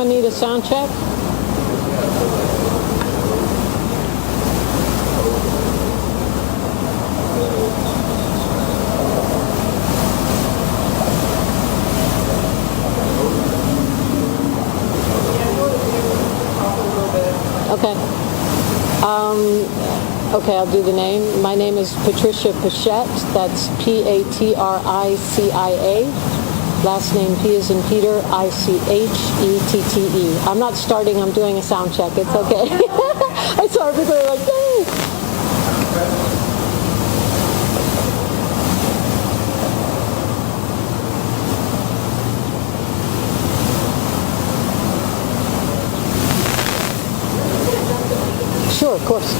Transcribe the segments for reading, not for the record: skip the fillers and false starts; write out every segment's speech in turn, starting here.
anyone need a sound check? Okay. Okay, I'll do the name. My name is Patricia Pichette. That's Patricia. Last name P as in Peter, Ichette. I'm not starting, I'm doing a sound check. It's okay. I saw everybody like, hey. Sure, of course.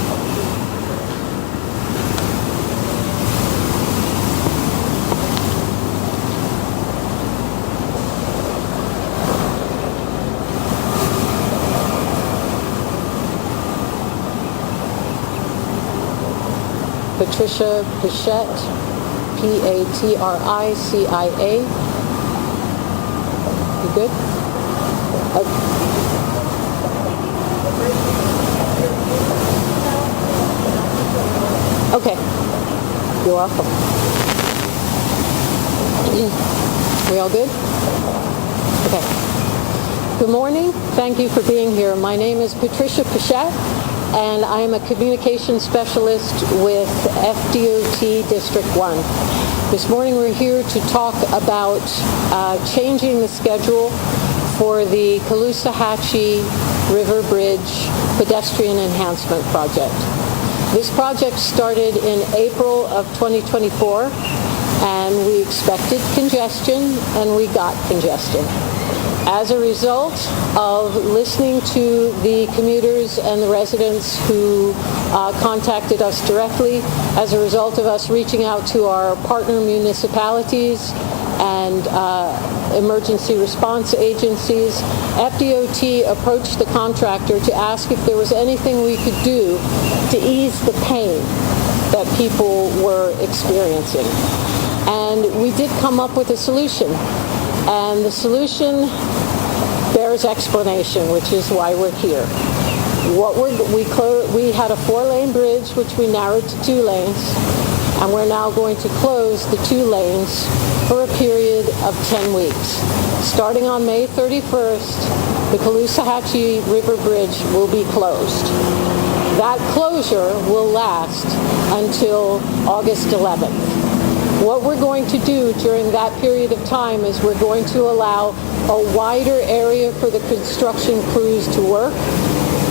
Patricia Pichette, Patricia. You good? Okay. You're welcome. We all good? Okay. Good morning. Thank you for being here. My name is Patricia Pichette, and I am a communications specialist with FDOT District 1. This morning we're here to talk about changing the schedule for the Caloosahatchee River Bridge pedestrian enhancement project. This project started in April of 2024, and we expected congestion, and we got congestion. As a result of listening to the commuters and the residents who contacted us directly, as a result of us reaching out to our partner municipalities and emergency response agencies, FDOT approached the contractor to ask if there was anything we could do to ease the pain that people were experiencing. And we did come up with a solution. And the solution bears explanation, which is why we're here. We had a 4-lane bridge, which we narrowed to 2 lanes, and we're now going to close the 2 lanes for a period of 10 weeks. Starting on May 31st, the Caloosahatchee River Bridge will be closed. That closure will last until August 11th. What we're going to do during that period of time is we're going to allow a wider area for the construction crews to work,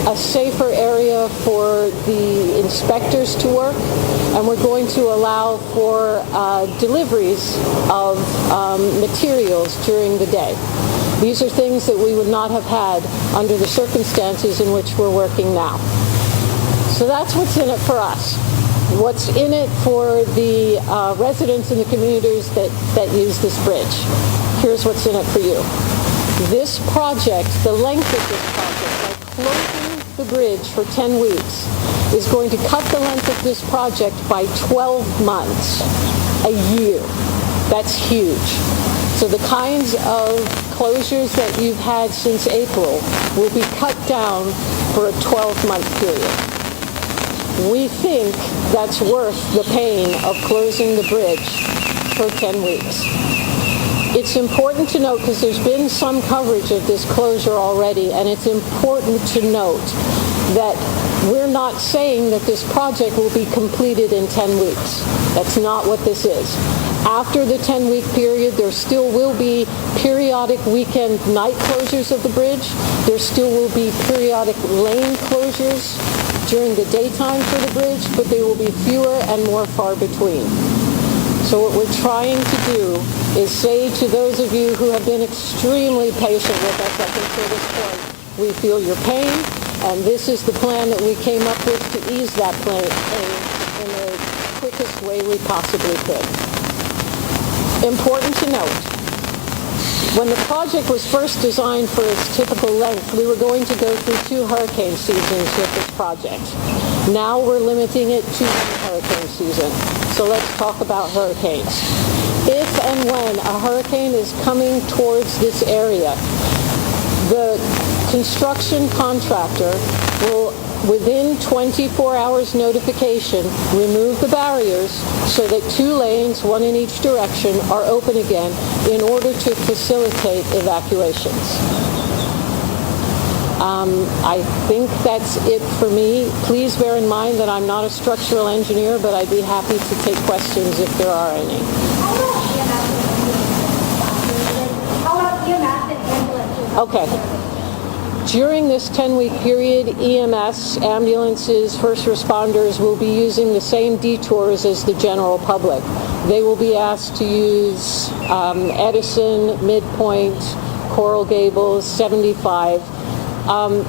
a safer area for the inspectors to work, and we're going to allow for deliveries of materials during the day. These are things that we would not have had under the circumstances in which we're working now. So that's what's in it for us. What's in it for the residents and the commuters that use this bridge. Here's what's in it for you. This project, the length of this project, by closing the bridge for 10 weeks, is going to cut the length of this project by 12 months, a year. That's huge. So the kinds of closures that you've had since April will be cut down for a 12-month period. We think that's worth the pain of closing the bridge for 10 weeks. It's important to note, because there's been some coverage of this closure already, and it's important to note that we're not saying that this project will be completed in 10 weeks. That's not what this is. After the 10-week period, there still will be periodic weekend night closures of the bridge. There still will be periodic lane closures during the daytime for the bridge, but they will be fewer and more far between. So what we're trying to do is say to those of you who have been extremely patient with us up until this point, we feel your pain, and this is the plan that we came up with to ease that pain in the quickest way we possibly could. Important to note, when the project was first designed for its typical length, we were going to go through 2 hurricane seasons with this project. Now we're limiting it to 1 hurricane season. So let's talk about hurricanes. If and when a hurricane is coming towards this area, The construction contractor will, within 24 hours notification, remove the barriers so that 2 lanes, 1 in each direction, are open again in order to facilitate evacuations. I think that's it for me. Please bear in mind that I'm not a structural engineer, but I'd be happy to take questions if there are any. Okay. During this 10-week period, EMS, ambulances, first responders will be using the same detours as the general public. They will be asked to use Edison, Midpoint, Coral Gables, 75.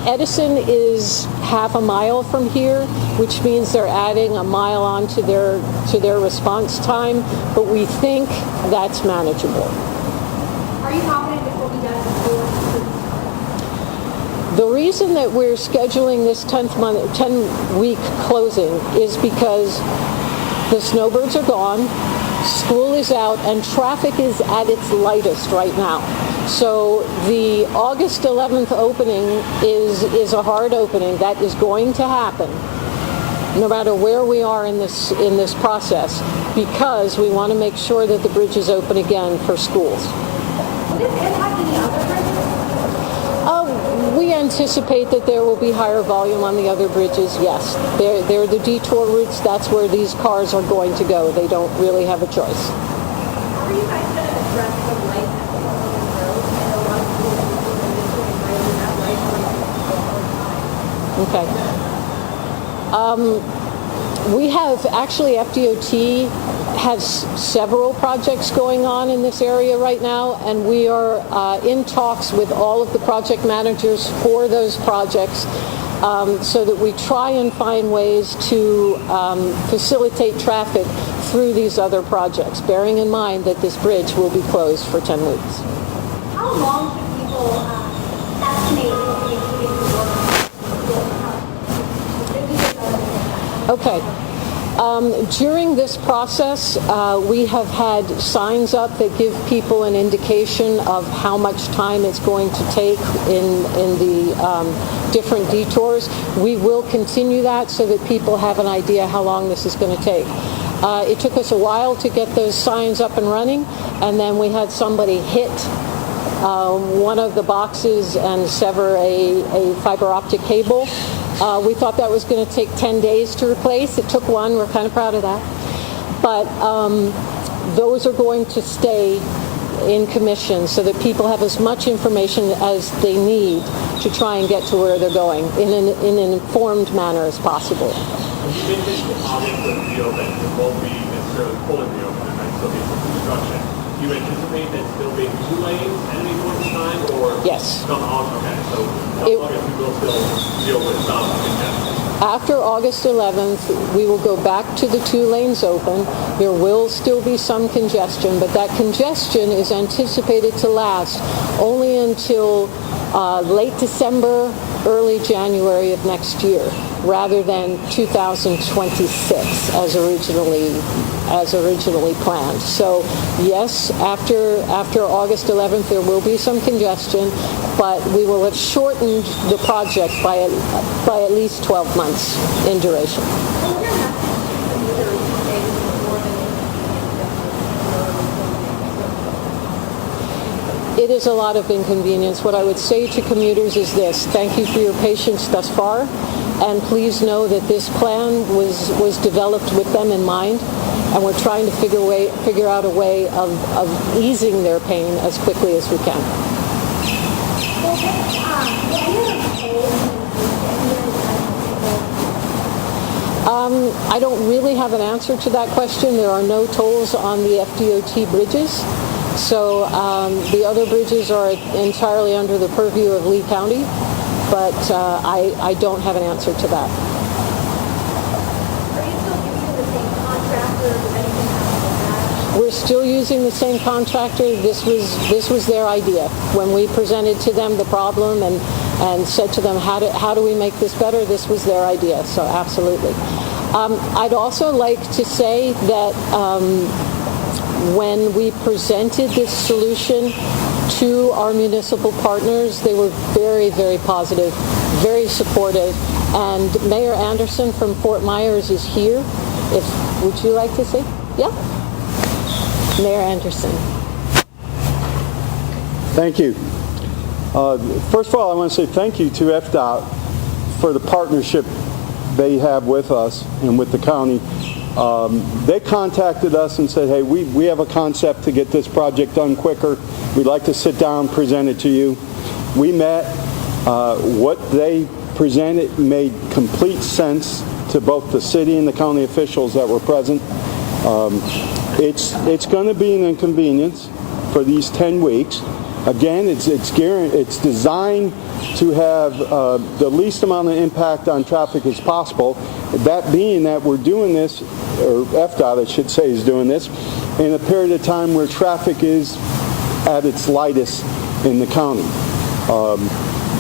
Edison is half a mile from here, which means they're adding a mile on to their response time, but we think that's manageable. Are you confident this will be done before? The reason that we're scheduling this 10-week closing is because the snowbirds are gone, school is out, and traffic is at its lightest right now. So the August 11th opening is a hard opening. That is going to happen no matter where we are in this process, because we want to make sure that the bridge is open again for schools. Will this impact any other bridges? We anticipate that there will be higher volume on the other bridges, yes. They're the detour routes. That's where these cars are going to go. They don't really have a choice. How are you guys going to address the light that's on the road? And a lot of people have light on Okay. We have actually, FDOT has several projects going on in this area right now, and we are in talks with all of the project managers for those projects so that we try and find ways to facilitate traffic through these other projects, bearing in mind that this bridge will be closed for 10 weeks. How long should people estimate it will be Okay. During this process, we have had signs up that give people an indication of how much time it's going to take in the different detours. We will continue that so that people have an idea how long this is going to take. It took us a while to get those signs up and running, and then we had somebody hit one of the boxes and sever a fiber optic cable. We thought that was going to take 10 days to replace. It took 1. We're kind of proud of that. But those are going to stay in commission so that people have as much information as they need to try and get to where they're going in an informed manner as possible. You mentioned August will be open. It won't be necessarily fully reopened. There might still be some construction. Do you anticipate that still being 2 lanes at any point in time, or yes? Come August, okay. So August we will still deal with some congestion. After August 11th, we will go back to the 2 lanes open. There will still be some congestion, but that congestion is anticipated to last only until late December, early January of next year, rather than 2026 as originally planned. So yes, after August 11th, there will be some congestion, but we will have shortened the project by at least 12 months in duration. It is a lot of inconvenience. What I would say to commuters is this: thank you for your patience thus far, and please know that this plan was developed with them in mind, and we're trying to figure out a way of easing their pain as quickly as we can. I don't really have an answer to that question. There are no tolls on the FDOT bridges. So the other bridges are entirely under the purview of Lee County, but I don't have an answer to that. Are you still using the same contractor? Does anything happen with that? We're still using the same contractor. This was their idea. When we presented to them the problem and said to them, how do we make this better, this was their idea, so absolutely. I'd also like to say that when we presented this solution to our municipal partners. They were very, very positive, very supportive. And Mayor Anderson from Fort Myers is here. Would you like to say? Yeah? Mayor Anderson. Thank you. First of all, I want to say thank you to FDOT for the partnership they have with us and with the county. They contacted us and said, hey, we have a concept to get this project done quicker. We'd like to sit down, present it to you. We met. What they presented made complete sense to both the city and the county officials that were present. It's going to be an inconvenience for these 10 weeks. Again, it's designed to have the least amount of impact on traffic as possible. That being that we're doing this, or FDOT I should say is doing this, in a period of time where traffic is at its lightest in the county.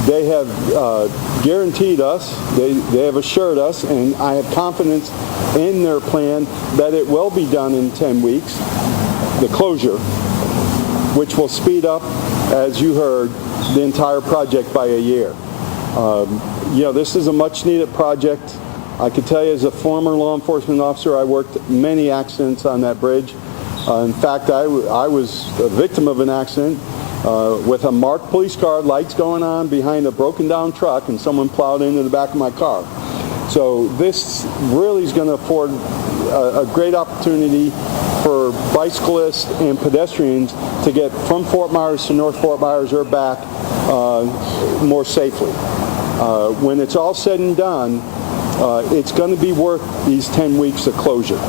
They have guaranteed us, they have assured us, and I have confidence in their plan that it will be done in 10 weeks, the closure, which will speed up, as you heard, the entire project by a year. This is a much needed project. I can tell you as a former law enforcement officer, I worked many accidents on that bridge. In fact, I was a victim of an accident with a marked police car, lights going on behind a broken down truck, and someone plowed into the back of my car. So this really is going to afford a great opportunity for bicyclists and pedestrians to get from Fort Myers to North Fort Myers or back more safely. When it's all said and done, it's going to be worth these 10 weeks of closure.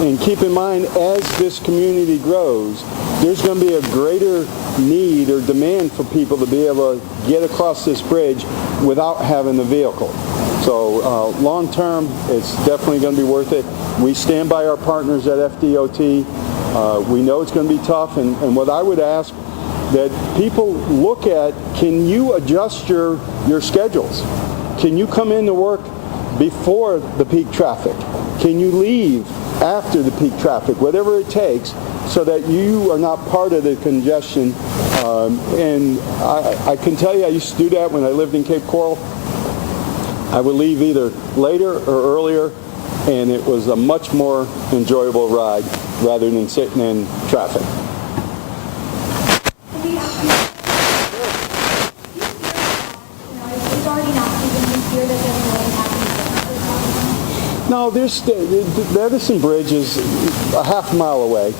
And keep in mind, as this community grows, there's going to be a greater need or demand for people to be able to get across this bridge without having a vehicle. So long term, it's definitely going to be worth it. We stand by our partners at FDOT. We know it's going to be tough, and what I would ask that people look at, can you adjust your schedules? Can you come into work before the peak traffic? Can you leave after the peak traffic, whatever it takes, so that you are not part of the congestion? And I can tell you, I used to do that when I lived in Cape Coral. I would leave either later or earlier, and it was a much more enjoyable ride rather than sitting in traffic. No, the Edison Bridge is a half mile away. We've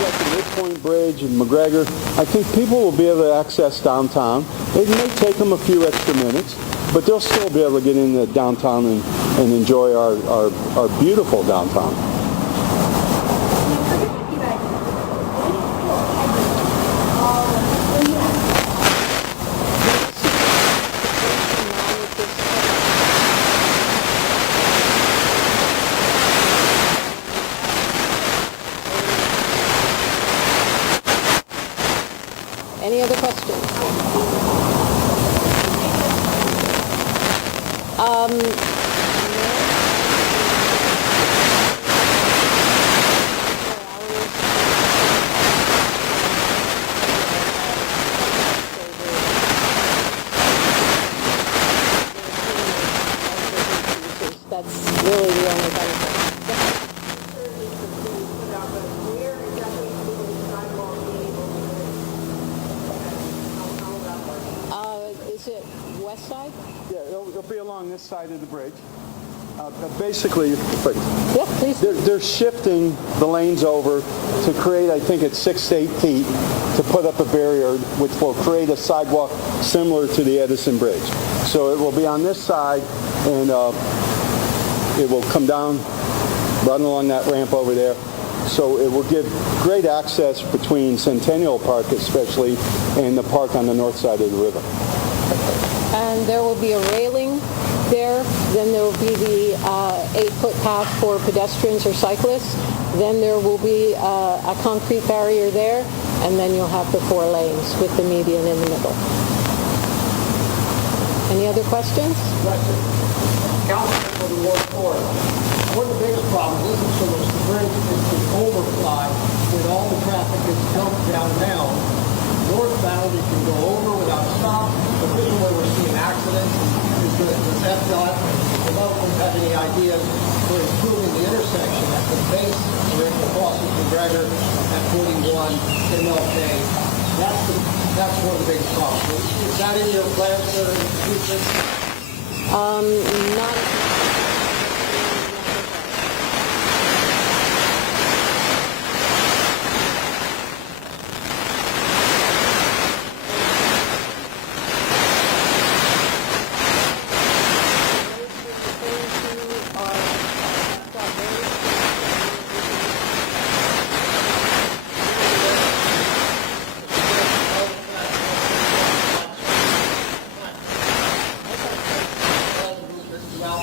got the Midpoint Bridge and McGregor. I think people will be able to access downtown. It may take them a few extra minutes, but they'll still be able to get into downtown and enjoy our beautiful downtown. Any other questions? That's really the only benefit. Is it west side? Yeah, it'll be along this side of the bridge. Basically, Yeah, please. they're shifting the lanes over to create, I think it's 6 to 8 feet, to put up a barrier which will create a sidewalk similar to the Edison Bridge. So it will be on this side, and it will come down, run along that ramp over there. So it will give great access between Centennial Park especially and the park on the north side of the river. And there will be a railing there. Then there will be the 8-foot path for pedestrians or cyclists. Then there will be a concrete barrier there, and then you'll have the 4 lanes with the median in the middle. Any other questions? Councilman for the Ward 4. One of the biggest problems isn't so much the bridge, it's the overfly that all the traffic is dumped down now. Northbound, it can go over without a stop. The reason why we're seeing accidents is that the FDOT, the locals have any ideas for improving the intersection at the base where it crosses McGregor at 41 MLK. That's one of the biggest problems. Is that in your plans for the future? Not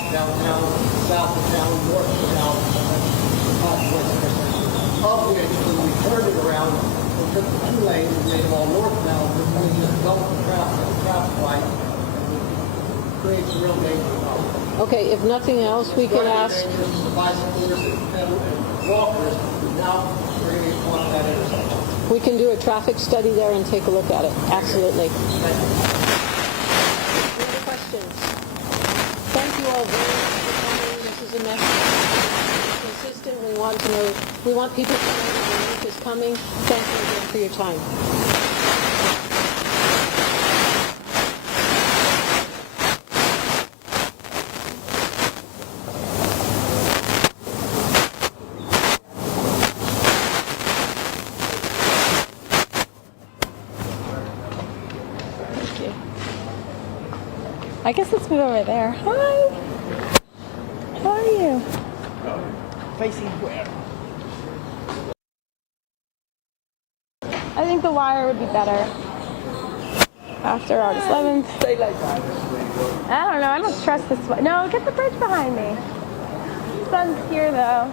Downtown, south of town, north of town, of which when we turned it around, we took the 2 lanes and made them all northbound, and we just dumped the traffic light, and it creates a real danger problem. Okay, if nothing else, we can ask. The bicyclists and walkers, now we're going to get caught at that intersection. We can do a traffic study there and take a look at it. Absolutely. Thank you. Any other questions? Thank you all very much for coming. This is a message. Consistent. We want to know. We want people to know that relief is coming. Thank you again for your time. Thank you. I guess let's move over there. Hi. How are you? Facing where? I think the wire would be better after August 11th. Stay like that. I don't know. I don't trust this one. No, get the bridge behind me. Sun's here though.